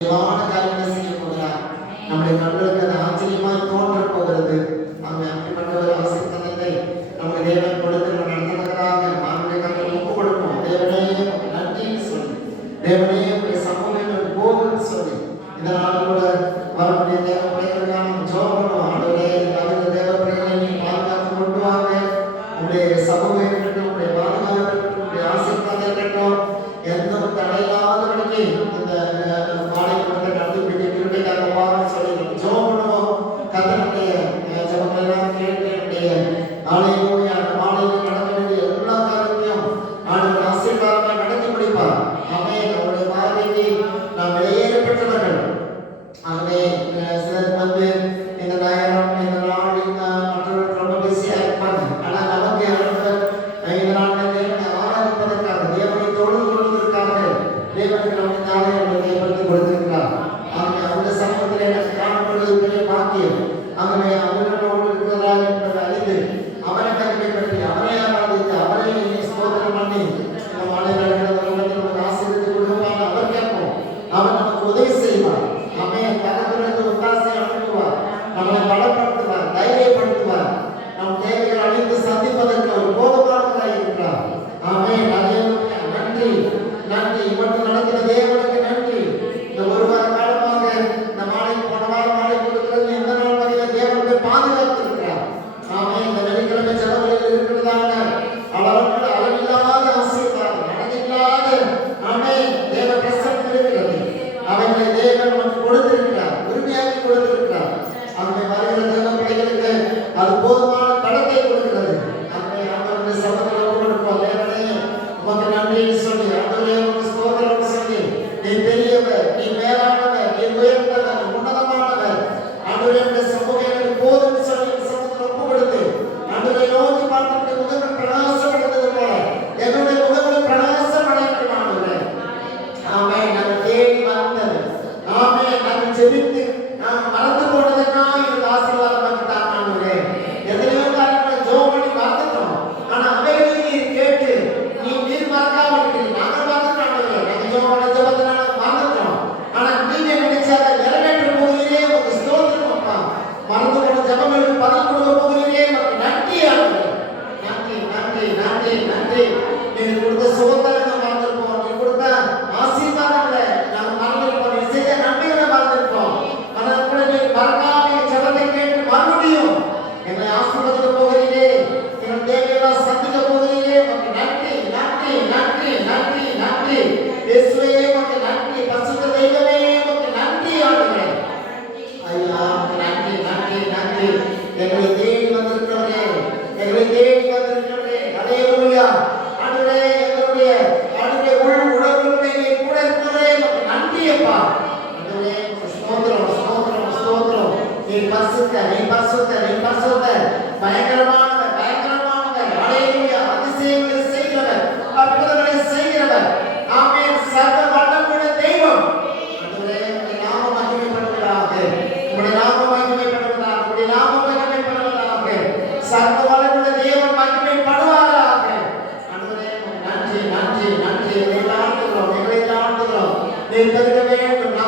காரியங்களை செய்ய போகிறார். நம்முடைய கண்களுக்கு அது ஆச்சரியமாய் தோன்றப் போகிறது. அப்படிப்பட்ட ஒரு ஆசீர்வாதத்தை நம்முடைய தேவன் கொடுத்து நம்ம நடத்துவதற்காக நம்முடைய கண்களை ஒப்புக் கொடுப்போம். தேவனே நன்றின்னு சொல்லி, தேவனே உடைய சமூகம் போதும்னு சொல்லி, இதனால் கூட வரக்கூடிய தேவ பிள்ளைகளுக்காக நம்ம ஜெபம் பண்ணுவோம். ஆண்டவரே, இந்த தேவ பிள்ளைகளை நீங்க பாதுகாத்து கொண்டு வாங்க. உங்களுடைய சமூகம் இருக்கட்டும், உங்களுடைய பாதுகாப்பு இருக்கட்டும், உங்களுடைய ஆசீர்வாதம் இருக்கட்டும். எந்த ஒரு தடையில்லாதபடிக்கு இந்த மாலை கொடுத்த நடத்தி பிடிக்க கிருபைக்காக பாருன்னு சொல்லி ஜெபம் பண்ணுவோம். கர்த்தருடைய ஜெபங்களெல்லாம் கேட்டு என்னுடைய ஆலயமும் அந்த மாலையில் நடக்க வேண்டிய எல்லா காரியத்தையும் ஆண்டவர் ஆசீர்வாதமாக நடத்தி முடிப்பார். ஆமென். அவருடைய பார்வைக்கு நாம் வெளியேறப்பட்டவர்கள். ஆகவே சிலருக்கு இந்த நேரம் இந்த நாள் மற்றவர்கள் ரொம்ப பிஸியாக இருப்பாங்க. ஆனால் நமக்கு ஆண்டவர் இந்த நாளில் தேவனை ஆராதிப்பதற்காக, தேவனை தொழுது கொள்வதற்காக தேவனுக்கு நம்ம தாயை ஏற்படுத்தி கொடுத்திருக்கிறார். ஆகவே அந்த சமூகத்தில் எனக்கு காணப்படுவது பெரிய பாக்கியம். ஆகவே அவர்களோடு இருக்கிறதா என்பதை அறிந்து அவரை கருமைப்படுத்தி அவரை ஆராதித்து அவரை ஸ்தோத்திரம் பண்ணி இந்த மாநிலங்களுக்கு ஆசீர்வதித்து கொடுப்பாங்க. அவர் கேட்போம், அவர் நமக்கு உதவி செய்வார். அவன் தரத்திலிருந்து உத்தாசை அனுப்புவார், நம்மளை பலப்படுத்துவார், தைரியப்படுத்துவார். நம் தேவைகள் அழிந்து சந்திப்பதற்கு ஒரு போதுமானவராக இருக்கிறார். ஆமென். நன்றி நன்றி. இவற்று நடக்கிற தேவனுக்கு நன்றி. இந்த ஒரு வார காலமாக இந்த மாலை போன வாரம் மாலை கொடுக்கிறது எந்த நாள் வரையில் தேவனுடைய பாதுகாத்து இருக்கிறார். ஆமென். இந்த வெள்ளிக்கிழமை செலவுகளில் இருக்கிறதான அளவில்லாத ஆசீர்வாதம், அளவில்லாத ஆமென் தேவ பிரசன்னம் இருக்கிறது. அவர்களை தேவன் நமக்கு கொடுத்திருக்கிறார், உரிமையாக்கி கொடுத்திருக்கிறார். ஆகவே வருகிற தேவ பிள்ளைகளுக்கு அது போதுமான கடத்தை கொடுக்கிறது. ஆகவே அவருடைய சமூகத்தில் கொடுப்போம். தேவனே உமக்கு நன்றின்னு சொல்லி, ஆண்டவரே உமக்கு ஸ்தோத்திரம் சொல்லி, நீ பெரியவர், நீ மேலானவர், நீ உயர்ந்தவர், உன்னதமானவர். ஆண்டவரே உடைய சமூகம் எனக்கு போதும்னு சொல்லி சமூகத்தில் ஒப்பு கொடுத்து ஆண்டவரை நோக்கி பார்த்துட்டு முகங்கள் பிரகாசம் அடைந்தது போல என்னுடைய முகங்கள் பிரகாசம் அடையட்டும். ஆண்டவரே ஆமென். நாங்கள் தேடி வந்தது, ஆமென், நாங்கள் ஜெபித்து நாங்கள் மறந்து போனதுக்காக எனக்கு ஆசீர்வாதம் பண்ணிட்டாங்க. ஆண்டவரே, எத்தனையோ காரியங்களை ஜெபம் பண்ணி மறந்துட்டோம். ஆனால் அவைகளை நீர் கேட்டு நீர் மறக்காம இருக்கிறீங்க. நாங்கள் மறந்துட்டோம். ஆண்டவரே, நாங்கள் ஜெபம் பண்ண ஜெபத்தை நாங்கள் மறந்துட்டோம். ஆனால் நீங்க நினைச்ச அதை நிறைவேற்ற போகிறீரே, உங்க ஸ்தோத்திரம் அப்பா. மறந்து போன ஜெபங்களுக்கு பதில் கொடுக்க போகிறீரே, உனக்கு நன்றி. ஆண்டவரே நன்றி நன்றி நன்றி நன்றி. நீங்க கொடுத்த சுகத்தை நாங்கள் மறந்துருப்போம், நீங்க கொடுத்த ஆசீர்வாதங்களை நாங்கள் மறந்துருப்போம், நீங்க செய்த நன்மைகளை மறந்துருப்போம். ஆனால் கூட நீங்க மறக்காம ஜெபத்தை கேட்டு மறுபடியும் எங்களை ஆசீர்வதிக்க போகிறீரே, எங்கள் தேவையெல்லாம் சந்திக்க போகிறீரே, உனக்கு நன்றி நன்றி நன்றி நன்றி நன்றி. இயேசுவே உனக்கு நன்றி. பரிசுத்த தெய்வமே உனக்கு நன்றி. ஆண்டவரே ஐயா நன்றி நன்றி நன்றி. எங்களை தேடி வந்திருக்கிறவரே, எங்களை தேடி வந்திருக்கிறவரே, ஹல்லேலூயா. ஆண்டவரே எங்களுடைய உணர்வுகளை கூட இருக்கிறவரே உனக்கு நன்றி அப்பா. ஆண்டவரே ஸ்தோத்திரம் ஸ்தோத்திரம் ஸ்தோத்திரம். நீ பரிசுத்த, நீ பரிசுத்த, நீ பரிசுத்த. பயங்கரமானவர் பயங்கரமானவர். ஹல்லேலூயா. அதிசயங்களை செய்கிறவர், அற்புதங்களை செய்கிறவர். ஆமென். சர்வ வல்லமையுள்ள தெய்வம். ஆண்டவரே உம்முடைய நாமம் மகிமைப்படுவதாக, உம்முடைய நாமம் மகிமைப்படுவதாக, உம்முடைய நாமம் மகிமைப்படுவதாக. சர்வ வல்லமையுள்ள தேவன் மகிமைப்படுவாராக. ஆண்டவரே நன்றி நன்றி நன்றி. எங்களை தாழ்த்துகிறோம், எங்களை தாழ்த்துகிறோம். நீர் பெருக வேண்டும்,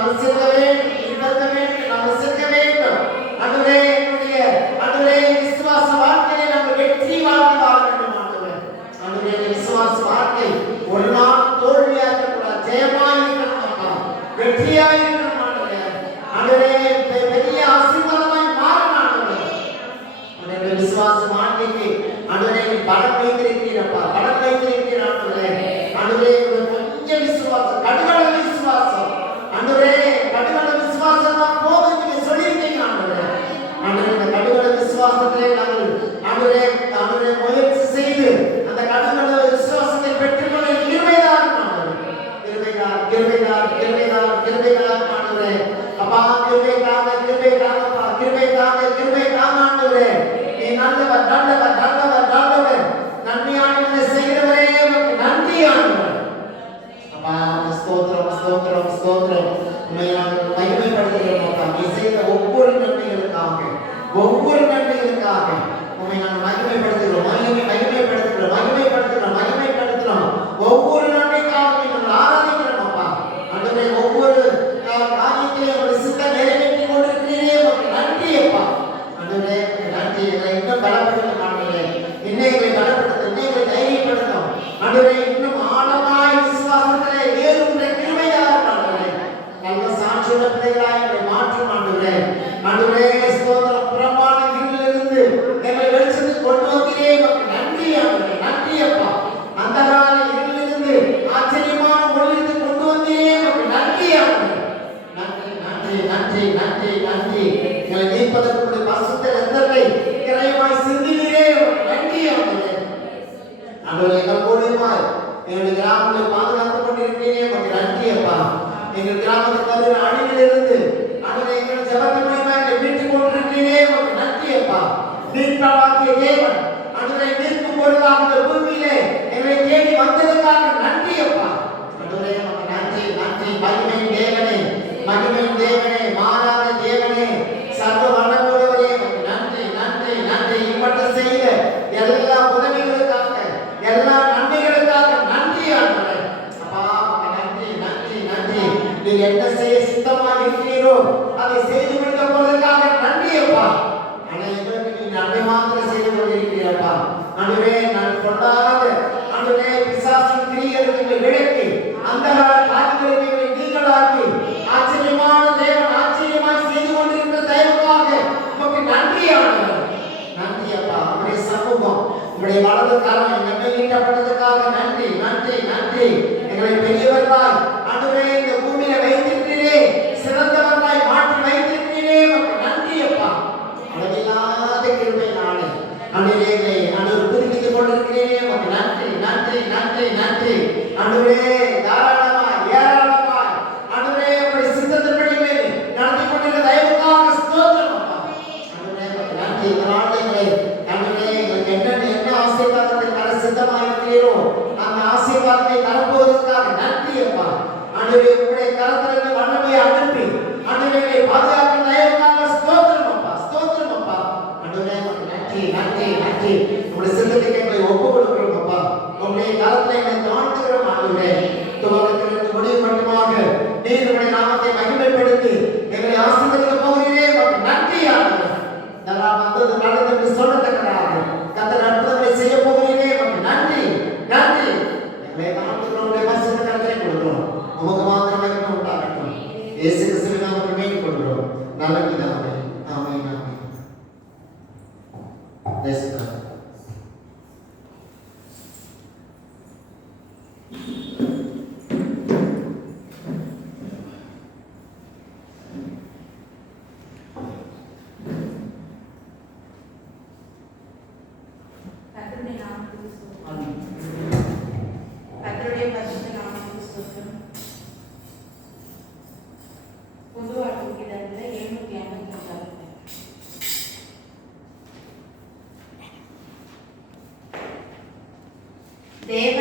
நன்றி நன்றி நன்றி. எங்களை மீட்பதற்கு பரிசுத்த இரத்தத்தை இறைவாய் சிந்தினீரே, நன்றி ஆண்டவரே. ஆண்டவரே, எங்கள் மூலியமாய் எங்களுடைய கிராமங்களை பாதுகாத்துக் கொண்டிருக்கிறீரே, உமக்கு நன்றி அப்பா. எங்கள் கிராமத்தை தவிர அணியிலிருந்து ஆண்டவரே எங்கள் ஜெபத்தின் மூலியமா எங்களை மீட்டுக் கொண்டிருக்கிறீரே, உமக்கு நன்றி அப்பா. மீட்பாகிய தேவன் ஆண்டவரே நிற்கும் பொழுதாக இந்த பூமியிலே எங்களை தேடி வந்ததற்காக நன்றி அப்பா. ஆண்டவரே உமக்கு நன்றி நன்றி. மகிமையின் தேவனே, மகிமையின் தேவனே, மாறாத தேவனே, சர்வ வல்லமையுள்ளவரே, உமக்கு நன்றி நன்றி நன்றி. இம்மட்டும் செய்த எல்லா உதவிகளுக்காக, எல்லா நன்மைகளுக்காக நன்றி ஆண்டவரே. அப்பா உமக்கு நன்றி நன்றி நன்றி. நீங்க என்ன செய்ய சித்தமாக இருக்கிறீரோ அதை செய்து முடித்த போவதற்காக நன்றி அப்பா. ஆனா எங்களுக்கு நீ நன்மை மாத்திரம் செய்து கொண்டிருக்கிறீரப்பா. ஆண்டவரே, நான் கொண்டாத ஆண்டவரே பிசாசின் கிரியைகளுக்கு விலக்கி அந்த காரியங்களை நீங்களாக்கி ஆச்சரியமான தேவன் ஆச்சரியமாய் செய்து கொண்டிருக்கிற தயவுக்காக உமக்கு நன்றி ஆண்டவரே. நன்றி அப்பா. உங்களுடைய சமூகம், உங்களுடைய வலது கரம் எங்கள் மேல் நீட்டப்பட்டதற்காக நன்றி நன்றி நன்றி. எங்களை பெரியவர்களாய் ஆண்டவரே இந்த பூமியில வைத்திருக்கிறீரே, சிறந்தவர்களாய் மாற்றி வைத்திருக்கிறீரே, உமக்கு நன்றி அப்பா. அளவில்லாத கிருபையினாலே ஆண்டவரே ஆண்டவர் புதுப்பித்துக் கொண்டிருக்கிறீரே, உமக்கு நன்றி நன்றி நன்றி நன்றி. ஆண்டவரே தாராளமாய் ஏராளமாய் ஆண்டவரே உங்களுடைய சித்தத்தின்படி நடத்தி கொண்டிருக்கிற தயவுக்காக ஸ்தோத்திரம் அப்பா. ஆண்டவரே உமக்கு நன்றி. இந்த நாட்களை ஆண்டவரே எங்களுக்கு என்ன ஆசீர்வாதத்தை தர சித்தமாக இருக்கிறீரோ அந்த ஆசீர்வாதத்தை தரப்போவதற்காக நன்றி அப்பா. ஆண்டவரே உங்களுடைய கரத்திலிருந்து வல்லமையை அனுப்பி ஆண்டவரே பாதுகாக்கிற தயவுக்காக ஸ்தோத்திரம் அப்பா ஸ்தோத்திரம் அப்பா. ஆண்டவரே உமக்கு நன்றி நன்றி நன்றி. உங்களுடைய சித்தத்துக்கு எங்களை ஒப்புக் கொடுக்கிறோம் அப்பா. உங்களுடைய கரத்தில் எங்களை தாழ்த்துகிறோம் ஆண்டவரே. துவக்கத்திலிருந்து முடிவு மட்டுமாக நீர் உங்களுடைய நாமத்தை மகிமைப்படுத்தி எங்களை ஆசீர்வதிக்க போகிறீரே, உமக்கு நன்றி ஆண்டவரே. இதெல்லாம் வந்தது நடந்தது சொல்லத்தக்கதாக கர்த்தர் அற்புதங்களை செய்ய போகிறீரே, உமக்கு நன்றி நன்றி. எங்களை தாழ்த்துகிறோம், உங்களுடைய பரிசுத்த கரத்திலே கொடுக்கிறோம். உமக்கு மாத்திரம் மகிமை உண்டாகட்டும். இயேசு கிறிஸ்துவின் நாமத்தில் வேண்டிக் கொள்கிறோம் நல்ல பிதாவே. ஆமென் ஆமென். Bless God. கர்த்தருடைய பரிசுத்த நாமத்துக்கு ஸ்தோத்திரம். பொதுவாக இருக்கிறதுல 753. தேவ